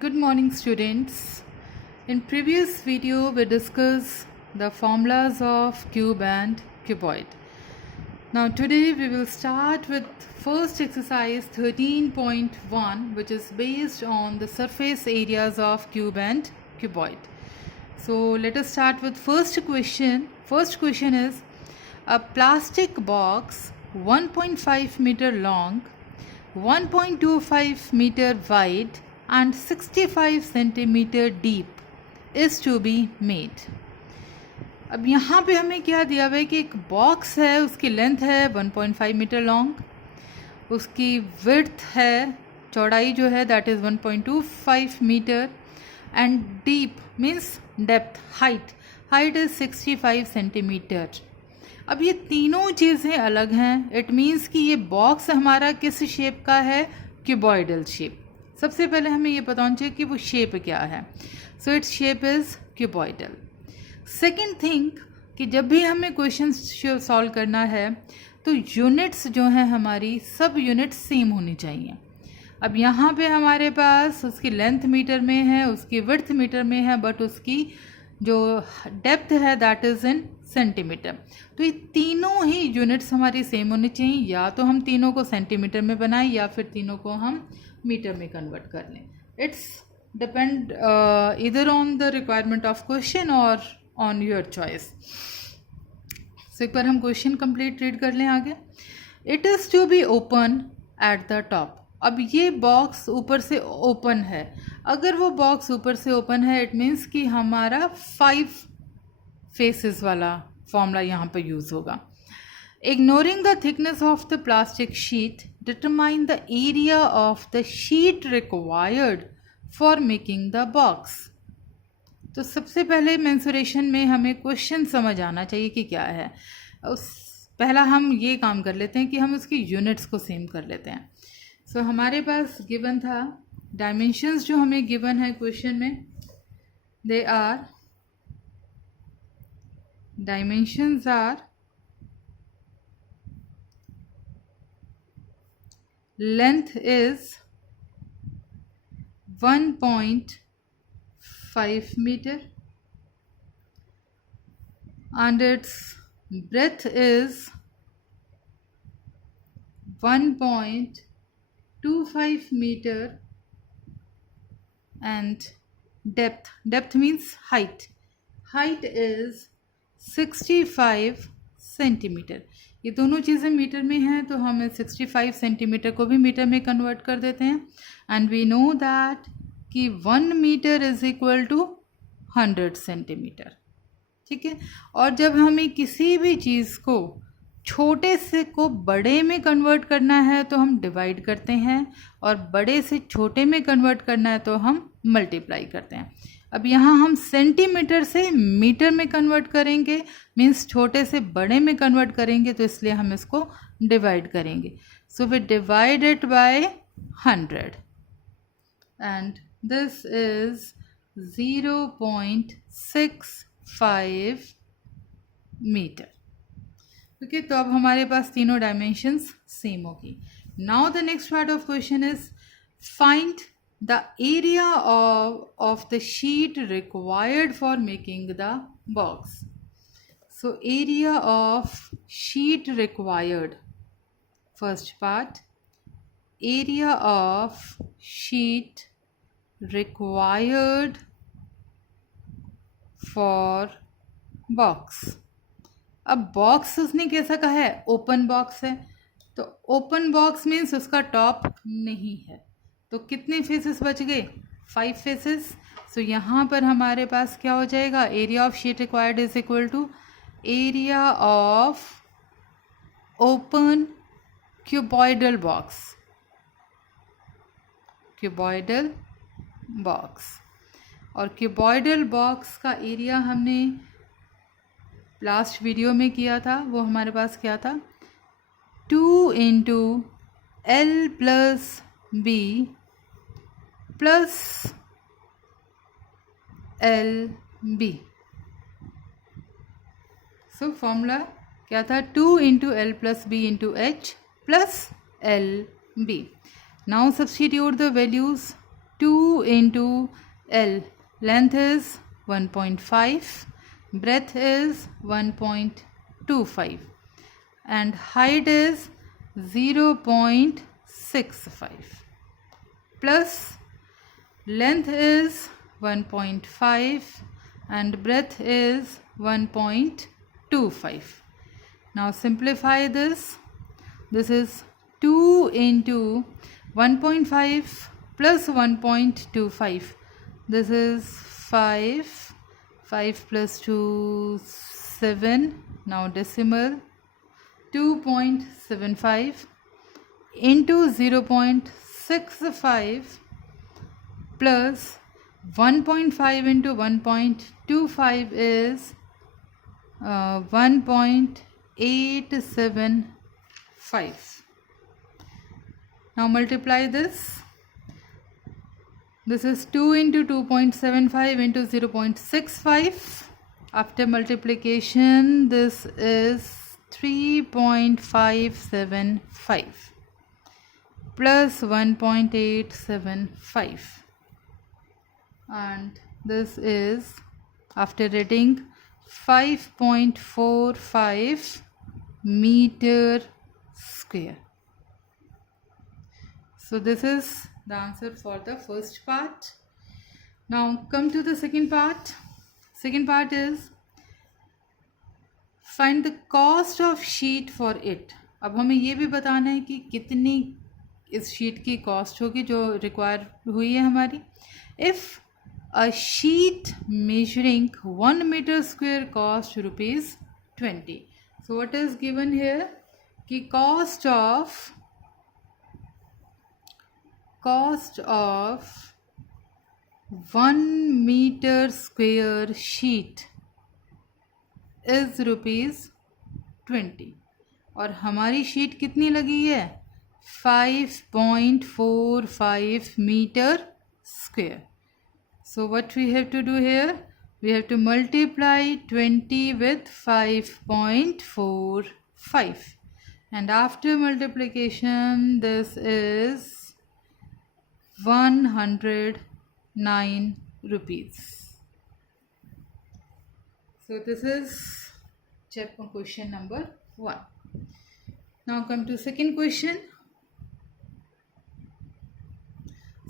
Good morning, students. In previous video we discussed the formulas of cube and cuboid. Now today we will start with first exercise 13.1, which is based on the surface areas of cube and cuboid. So let us start with first question. First question is a plastic box 1.5 meter long, 1.25 meter wide and 65 centimeter deep is to be made. अब यहाँ पे हमें क्या दिया हुआ है कि एक बॉक्स है, उसकी लेंथ है 1.5 मीटर लॉन्ग, उसकी विड्थ है, चौड़ाई जो है that is 1.25 metre and deep means depth, height is 65 centimetre. अब ये तीनों चीज़ें अलग हैं. इट मीन्स कि ये बॉक्स हमारा किस शेप का है? Cuboidal shape. सबसे पहले हमें ये पता होना चाहिए कि वो शेप क्या है. So its shape is cuboidal. Second thing कि जब भी हमें क्वेश्चन सॉल्व करना है तो यूनिट्स जो हैं हमारी सब यूनिट्स सेम होनी चाहिए. अब यहाँ पे हमारे पास उसकी लेंथ मीटर में है, उसकी विड्थ मीटर में है, बट उसकी जो डेप्थ है दैट इज़ इन सेंटीमीटर. तो ये तीनों ही यूनिट्स हमारी सेम होनी चाहिए. या तो हम तीनों को सेंटीमीटर में बनाएं या फिर तीनों को हम मीटर में कन्वर्ट कर लें. इट्स डिपेंड इधर on the requirement of question और ऑन योर चॉइस. सो एक बार हम क्वेश्चन कंप्लीट रीड कर लें आगे. It is to be open at the top. अब ये बॉक्स ऊपर से ओपन है. अगर वो बॉक्स ऊपर से ओपन है इट मीन्स कि हमारा 5 फेसेस वाला फॉर्मूला यहाँ पर यूज़ होगा. Ignoring the thickness of the plastic sheet, determine the area of the sheet required for making the box. तो सबसे पहले मेंसुरेशन में हमें क्वेश्चन समझ आना चाहिए कि क्या है. पहला हम ये काम कर लेते हैं कि हम उसकी यूनिट्स को सेम कर लेते हैं. सो हमारे पास गिवन था डायमेंशंस जो हमें गिवन है क्वेश्चन में. They are dimensions are length is 1.5 meter and its breadth is 1.25 meter and depth means height is 65 centimetre. ये दोनों चीज़ें मीटर में हैं तो हम 65 सेंटीमीटर को भी मीटर में कन्वर्ट कर देते हैं. एंड वी नो दैट कि 1 metre is equal to 100 centimetre. ठीक है. और जब हमें किसी भी चीज़ को छोटे से को बड़े में कन्वर्ट करना है तो हम डिवाइड करते हैं और बड़े से छोटे में कन्वर्ट करना है तो हम मल्टीप्लाई करते हैं. अब यहाँ हम सेंटीमीटर से मीटर में कन्वर्ट करेंगे, मीन्स छोटे से बड़े में कन्वर्ट करेंगे, तो इसलिए हम इसको डिवाइड करेंगे. So we divide it by 100 and this is 0.65 metre. Okay. तो अब हमारे पास तीनों डायमेंशंस सेम होगी. Now the next part of question is find the area of the sheet required for making the box. So area of sheet required. First part, area of sheet required for box. अब box उसने कैसा कहा है? Open box है. तो open box means उसका top नहीं है. तो कितने फेसेस बच गए? 5 फेसेस. सो यहाँ पर हमारे पास क्या हो जाएगा? Area of sheet required is equal to area of open cuboidal box. Cuboidal box. और क्यूबॉइडल बॉक्स का एरिया हमने लास्ट वीडियो में किया था. वो हमारे पास क्या था? 2 into L plus B plus LB. So formula क्या था? 2 into L plus B into H plus LB. Now substitute the values. 2 into L. Length is 1.5, breadth is 1.25 and height is 0.65 plus length is 1.5 and breadth is 1.25. Now simplify this. This is 2 into 1.5 plus 1.25. This is 5. 5 plus 2, 7. Now decimal. 2.75 into 0.65 plus 1.5 into 1.25 is 1.875. Now multiply this. This is 2 into 2.75 into 0.65. After multiplication, this is 3.575 plus 1.875 and this is after reading 5.45 meter square. So this is the answer for the first part. Now come to the second part. Second part is find the cost of sheet for it. अब हमें ये भी बताना है कि कितनी इस sheet की कॉस्ट होगी जो रिक्वायर हुई है हमारी. If a sheet measuring 1 meter square cost ₹20. So what is given here? कि cost of 1 meter square sheet is ₹20 और हमारी शीट कितनी लगी है 5.45 meter square. So what we have to do here? We have to multiply 20 with 5.45 and after multiplication this is 109 rupees. So this is chapter question number 1. Now come to second question.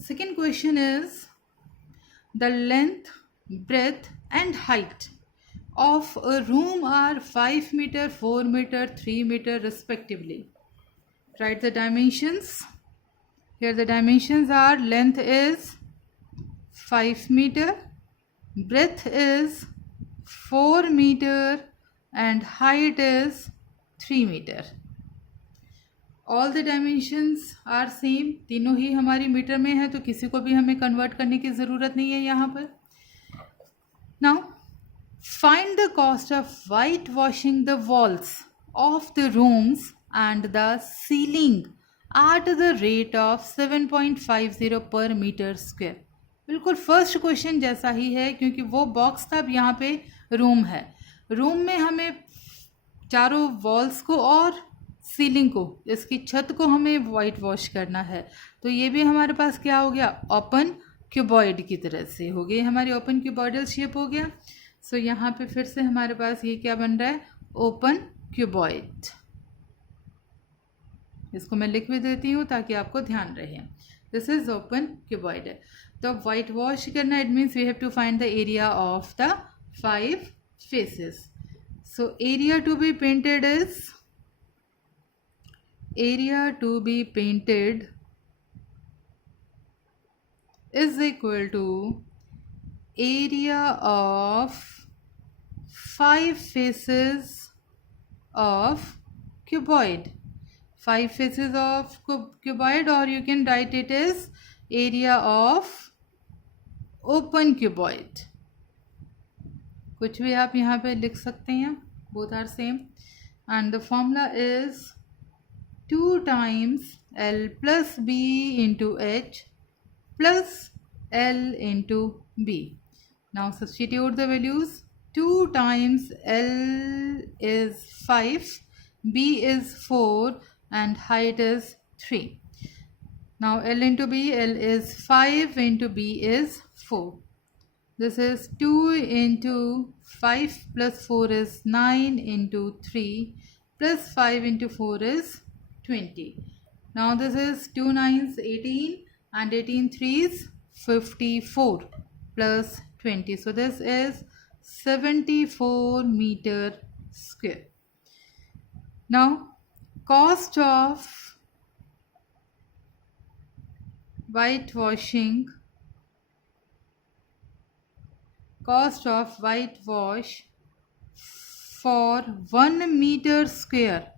Second question is the length, breadth and height of a room are 5 meter, 4 meter, 3 meter respectively. Write the dimensions. Here the dimensions are length is 5 meter, breadth is 4 meter and height is 3 meter. All the dimensions are same. तीनों ही हमारी metre में है तो किसी को भी हमें convert करने की ज़रूरत नहीं है यहाँ पर. Now find the cost of whitewashing the walls of the rooms and the ceiling at the rate of 7.50 per meter square. बिल्कुल फर्स्ट क्वेश्चन जैसा ही है क्योंकि वो बॉक्स था. अब यहाँ पे रूम है. रूम में हमें चारों वॉल्स को और सीलिंग को, इसकी छत को हमें वाइट वॉश करना है. तो ये भी हमारे पास क्या हो गया ओपन क्यूबॉइड की तरह से हो गई हमारी ओपन क्यूबॉइडल शेप हो गया. सो यहाँ पे फिर से हमारे पास ये क्या बन रहा है ओपन क्यूबॉइड. इसको मैं लिख भी देती हूँ ताकि आपको ध्यान रहे. This is open cuboid. तो अब वाइट वॉश करना it means we have to find the area of the 5 faces. So area to be painted is equal to area of 5 faces of cuboid. 5 faces of cuboid or you can write it as area of open cuboid. कुछ भी आप यहाँ पे लिख सकते हैं. both are same and the formula is 2 times L plus B into H plus L into B. Now substitute the values. 2 times L is 5, B is 4 and height is 3. Now L into B, L is 5 into B is 4. This is 2 into 5 plus 4 is 9 into 3 plus 5 into 4 is 20. Now this is 2 9s 18 and 18 3s 54 plus 20. So this is 74 meter square. Now cost of whitewashing, cost of whitewash for 1 meter square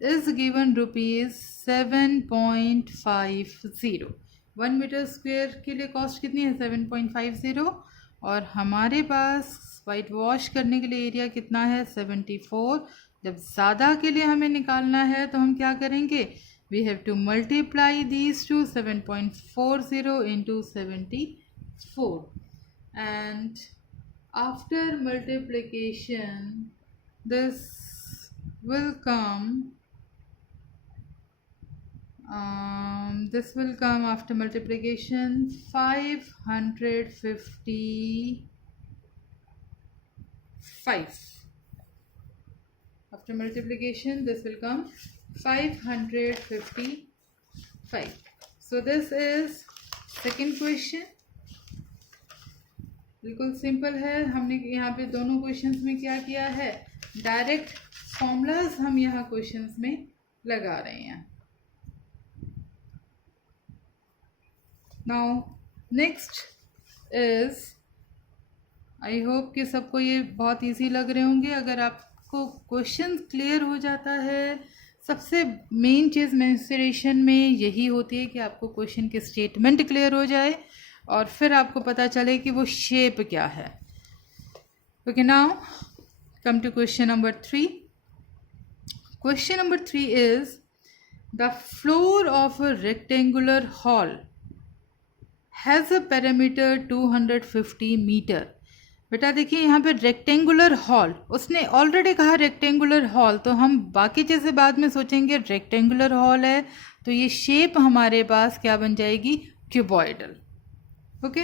is given rupees 7.50. 1 metre square के लिए cost कितनी है 7.50 और हमारे पास white wash करने के लिए area कितना है 74. जब ज़्यादा के लिए हमें निकालना है तो हम क्या करेंगे, we have to multiply these two 7.40 into 74 and after multiplication this will come after multiplication 555. After multiplication this will come 555. So this is second question. बिल्कुल सिंपल है. हमने यहाँ पे दोनों क्वेश्चंस में क्या किया है, डायरेक्ट फॉर्मूलाज हम यहाँ क्वेश्चंस में लगा रहे हैं. Now next is, I hope कि सबको ये बहुत इजी लग रहे होंगे. अगर आपको क्वेश्चन क्लियर हो जाता है, सबसे मेन चीज़ मेंसुरेशन में यही होती है कि आपको क्वेश्चन की स्टेटमेंट क्लियर हो जाए और फिर आपको पता चले कि वो शेप क्या है. Okay, now come to question number 3. Question number 3 is the floor of a rectangular hall has a perimeter 250 metre. बेटा देखिए यहाँ पे रेक्टेंगुलर हॉल, उसने ऑलरेडी कहा रेक्टेंगुलर हॉल, तो हम बाकी चीज़ें बाद में सोचेंगे. रेक्टेंगुलर हॉल है तो ये शेप हमारे पास क्या बन जाएगी, क्यूबॉइडल. ओके,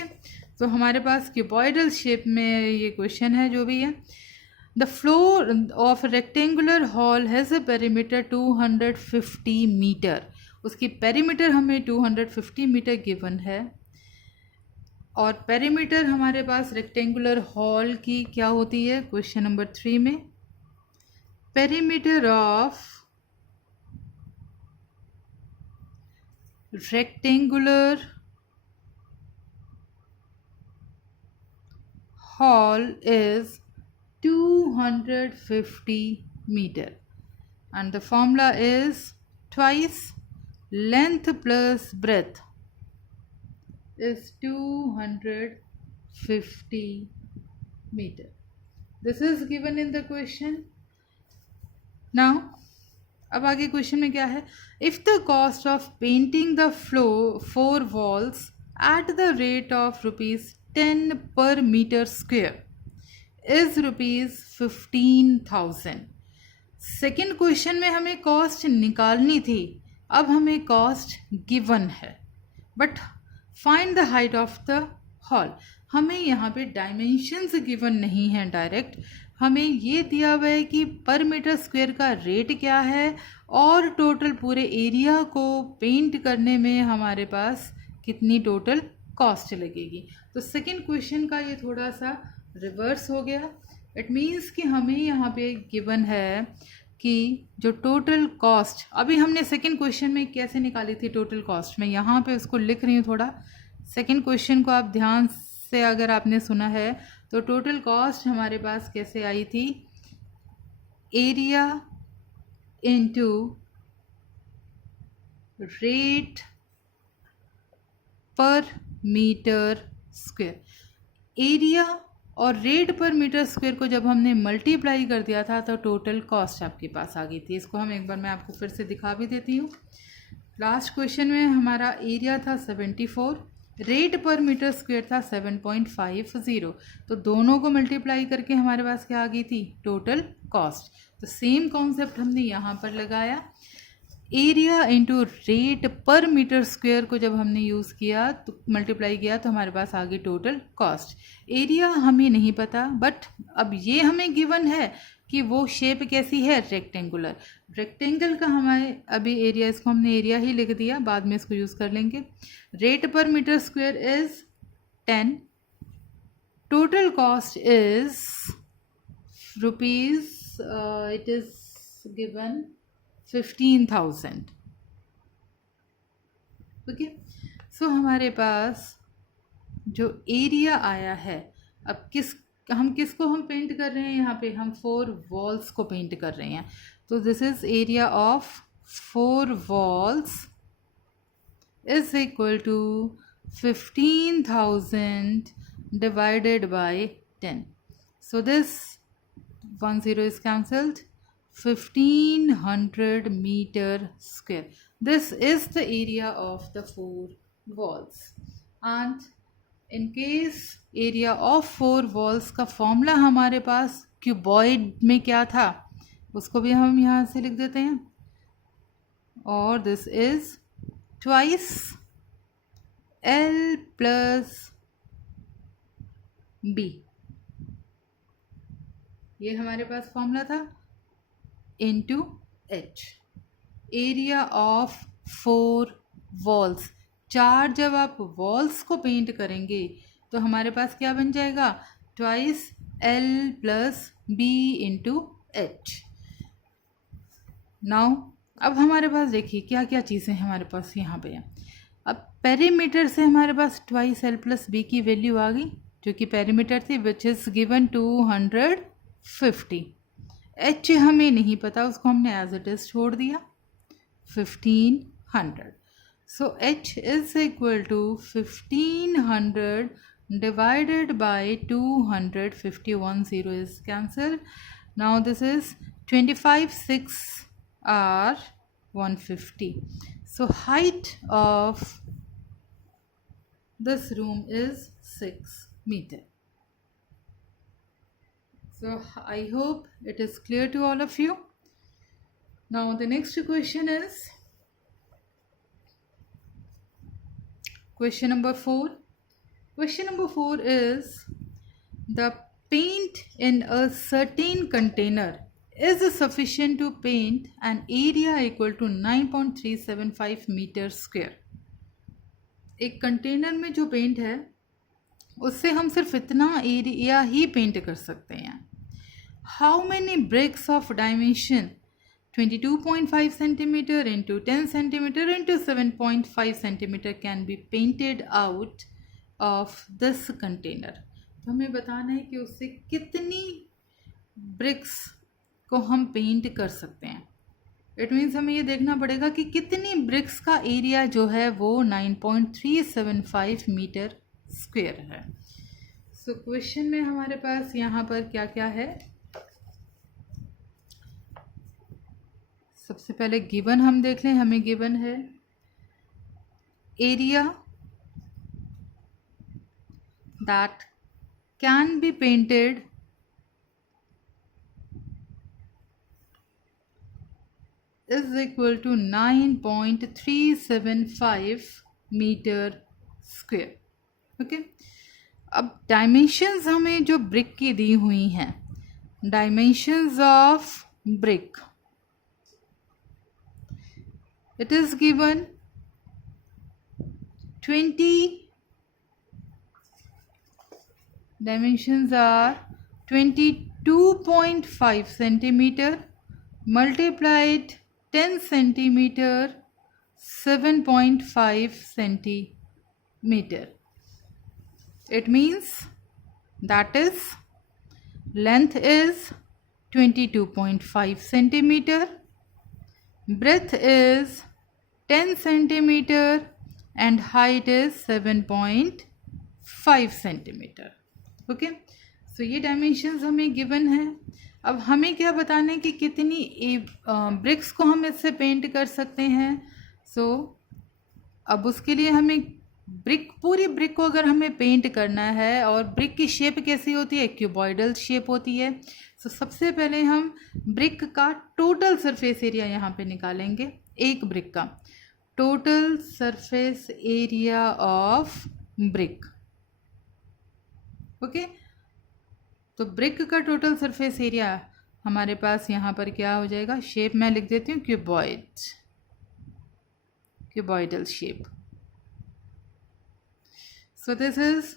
तो हमारे पास क्यूबॉइडल शेप में ये क्वेश्चन है जो भी है. The floor of rectangular hall has a perimeter 250 metre. उसकी पेरीमीटर हमें 250 मीटर गिवन है और पेरीमीटर हमारे पास रेक्टेंगुलर हॉल की क्या होती है क्वेश्चन नंबर 3 में, perimeter of rectangular hall is 250 meter and the formula is twice length plus breadth is 250 meter. This is given in the question. Now अब आगे क्वेश्चन में क्या है, if the cost of painting the floor 4 walls at the rate of rupees 10 per meter square is rupees 15,000. Second question में हमें cost निकालनी थी, अब हमें कॉस्ट गिवन है, but find the height of the hall. हमें यहाँ पे डायमेंशंस गिवन नहीं है डायरेक्ट, हमें ये दिया हुआ है कि पर मीटर स्क्वायर का रेट क्या है और टोटल पूरे एरिया को पेंट करने में हमारे पास कितनी टोटल कॉस्ट लगेगी. तो सेकेंड क्वेश्चन का ये थोड़ा सा रिवर्स हो गया. इट मीन्स कि हमें यहाँ पे गिवन है कि जो टोटल कॉस्ट, अभी हमने सेकेंड क्वेश्चन में कैसे निकाली थी टोटल कॉस्ट, मैं यहाँ पे उसको लिख रही हूँ थोड़ा. सेकेंड क्वेश्चन को आप ध्यान से अगर आपने सुना है तो टोटल कॉस्ट हमारे पास कैसे आई थी, एरिया इनटू रेट पर मीटर स्क्वायर. एरिया और रेट पर मीटर स्क्वायर को जब हमने मल्टीप्लाई कर दिया था तो टोटल कॉस्ट आपके पास आ गई थी. इसको हम एक बार मैं आपको फिर से दिखा भी देती हूँ. लास्ट क्वेश्चन में हमारा एरिया था 74, रेट पर मीटर स्क्वायर था 7.50, तो दोनों को मल्टीप्लाई करके हमारे पास क्या आ गई थी, टोटल कॉस्ट. तो सेम कॉन्सेप्ट हमने यहाँ पर लगाया. एरिया इंटू रेट पर मीटर स्क्वायर को जब हमने यूज़ किया तो मल्टीप्लाई किया तो हमारे पास आ गई टोटल कॉस्ट। एरिया हमें नहीं पता, बट अब ये हमें गिवन है कि वो शेप कैसी है, रेक्टेंगुलर। रेक्टेंगल का हमारे अभी एरिया, इसको हमने एरिया ही लिख दिया, बाद में इसको यूज़ कर लेंगे। रेट पर meter square is 10, total cost is rupees, it is given 15,000। Okay, so हमारे पास जो एरिया आया है, अब हम पेंट कर रहे हैं, यहाँ पे हम 4 वॉल्स को पेंट कर रहे हैं, तो this is area of 4 walls is equal to 15,000 divided by 10. So this 10 is cancelled. 1500 meter square. This is the area of the 4 walls. And in case area of 4 walls का formula हमारे पास cuboid में क्या था, उसको भी हम यहाँ से लिख देते हैं, और this is twice L plus B। ये हमारे पास फॉर्मूला था, into H, area of 4 walls. 4 जब आप वॉल्स को पेंट करेंगे तो हमारे पास क्या बन जाएगा, twice L plus B into H। Now अब हमारे पास देखिए क्या क्या चीज़ें हमारे पास यहाँ पे हैं। अब पेरीमीटर से हमारे पास ट्वाइस L प्लस B की वैल्यू आ गई, जो कि पेरीमीटर थी, विच इज़ गिवन 250। H हमें नहीं पता, उसको हमने एज इट इज़ छोड़ दिया, 1500। So H is equal to 1500 divided by 250, 10 is cancelled. Now this is 25, 6 are 150. So height of this room is 6 meter. So I hope it is clear to all of you. Now the next question is question number 4. Question number 4 is the paint in a certain container is sufficient to paint an area equal to 9.375 meter square. एक container में जो paint है उससे हम सिर्फ इतना area ही paint कर सकते हैं। How many bricks of dimension 22.5 centimetre into 10 centimetre into 7.5 centimetre can be painted out of this container. तो हमें बताना है कि उससे कितनी ब्रिक्स को हम पेंट कर सकते हैं। इट मीन्स हमें ये देखना पड़ेगा कि कितनी ब्रिक्स का एरिया जो है वो 9.375 मीटर स्क्वायर है। सो क्वेश्चन में हमारे पास यहाँ पर क्या क्या है। सबसे पहले गिवन हम देख लें, हमें गिवन है area that can be painted is equal to 9.375 metre square. Okay, अब डायमेंशंस हमें जो ब्रिक की दी हुई हैं, dimensions of brick, it is given 20, dimensions are 22.5 centimeter multiplied 10 centimeter 7.5 centimeter. It means that is length is 22.5 centimeter, breadth is 10 centimeter and height is 7.5 centimeter. Okay, so ये dimensions हमें given है। अब हमें क्या बताना है कि कितनी ब्रिक्स को हम इससे पेंट कर सकते हैं। सो अब उसके लिए हमें पूरी ब्रिक को अगर हमें पेंट करना है, और ब्रिक की शेप कैसी होती है, क्यूबॉइडल शेप होती है। सो सबसे पहले हम ब्रिक का टोटल सरफेस एरिया यहाँ पे निकालेंगे। एक ब्रिक का total surface area of brick. Okay, तो ब्रिक का टोटल सरफेस एरिया हमारे पास यहाँ पर क्या हो जाएगा, शेप मैं लिख देती हूँ cuboidal shape. So this is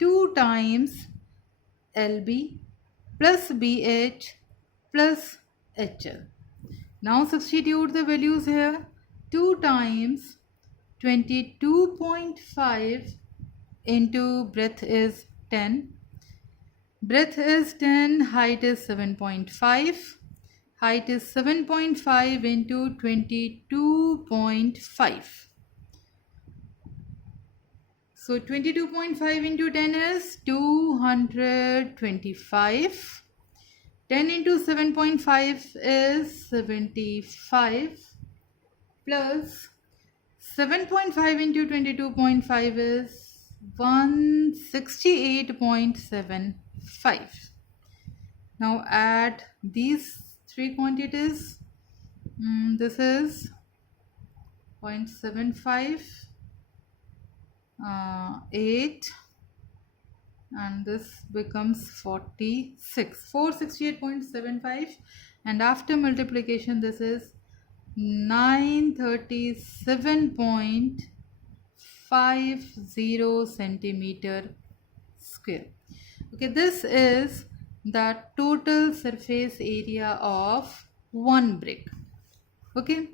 2 times LB plus BH plus HL. Now substitute the values here. 2 times 22.5 into breadth is 10. Breadth is 10, height is 7.5. Height is 7.5 into 22.5. So 22.5 into 10 is 225. 10 into 7.5 is 75 plus 7.5 into 22.5 is 168.75. Now add these three quantities. This is 0.75, 8, and this becomes 46, 468.75, and after multiplication this is 937.50 centimeter square. Okay, this is the total surface area of one brick. Okay,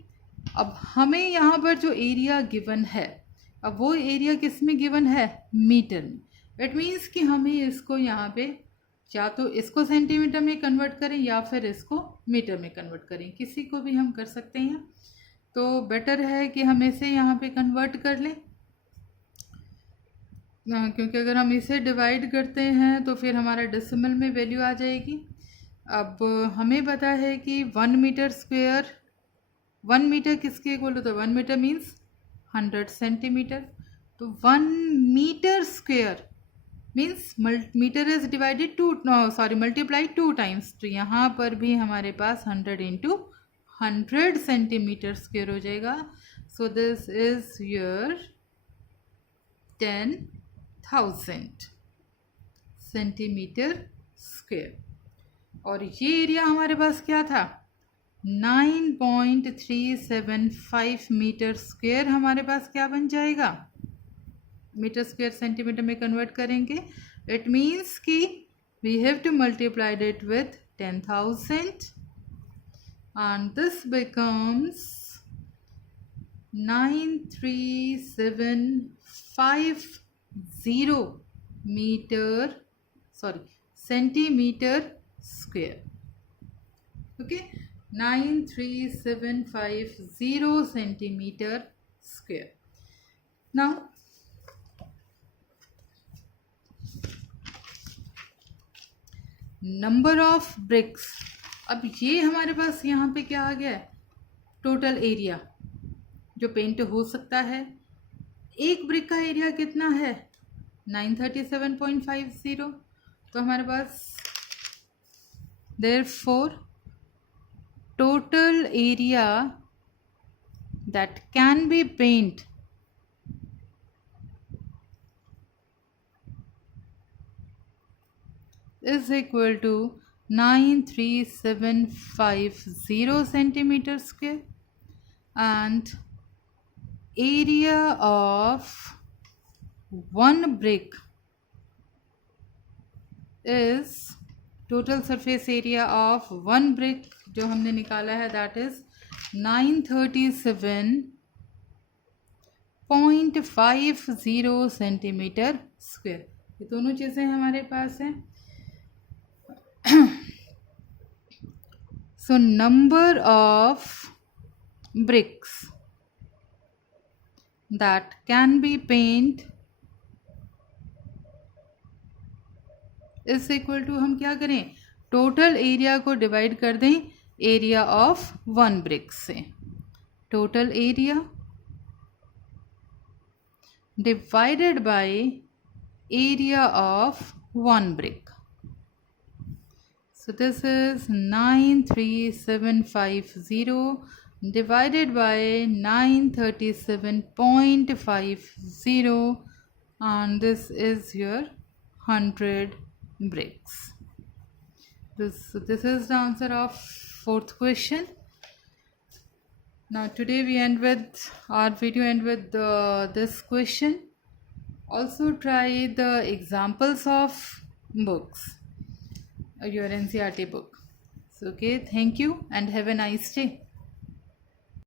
अब हमें यहाँ पर जो area given है, अब वो area किस में गिवन है, मीटर में। इट मीन्स कि हमें इसको यहाँ पे या तो इसको सेंटीमीटर में कन्वर्ट करें या फिर इसको मीटर में कन्वर्ट करें, किसी को भी हम कर सकते हैं। तो बेटर है कि हम इसे यहाँ पे कन्वर्ट कर लें, क्योंकि अगर हम इसे डिवाइड करते हैं तो फिर हमारा डेसिमल में वैल्यू आ जाएगी। अब हमें पता है कि 1 मीटर स्क्वायर, 1 मीटर किसके इक्वल होता है, 1 मीटर मीन्स 100 सेंटीमीटर। तो 1 metre square means metre is divided multiply 2 times. तो यहाँ पर भी हमारे पास 100 इंटू 100 सेंटीमीटर स्क्वायर हो जाएगा। So this is your 10,000 centimetre square. और ये एरिया हमारे पास क्या था, 9.375 मीटर स्क्वायर हमारे पास क्या बन जाएगा, मीटर स्क्वायर सेंटीमीटर में कन्वर्ट करेंगे। इट मीन्स कि we have to multiply it with 10,000 and this becomes 93750 centimeter square. Okay, 93750 centimeter square. Now number of BRICS. अब ये हमारे पास यहाँ पे क्या आ गया है, टोटल एरिया जो पेंट हो सकता है। एक ब्रिक का एरिया कितना है, 937.50। तो हमारे पास therefore total area that can be paint is equal to 93750 centimeter square, and area of one brick is total surface area of one brick जो हमने निकाला है that is 937.50 सेंटीमीटर स्क्वायर। ये दोनों चीज़ें हमारे पास हैं। So number of bricks that can be paint is equal to, हम क्या करें, टोटल एरिया को डिवाइड कर दें एरिया ऑफ वन ब्रिक से। Total area divided by area of one brick. So this is 93750 divided by 937.50, and this is your 100 bricks. This is the answer of fourth question. Now today we end with our video end with this question. Also try the examples of books, your NCERT book. So okay, thank you and have a nice day.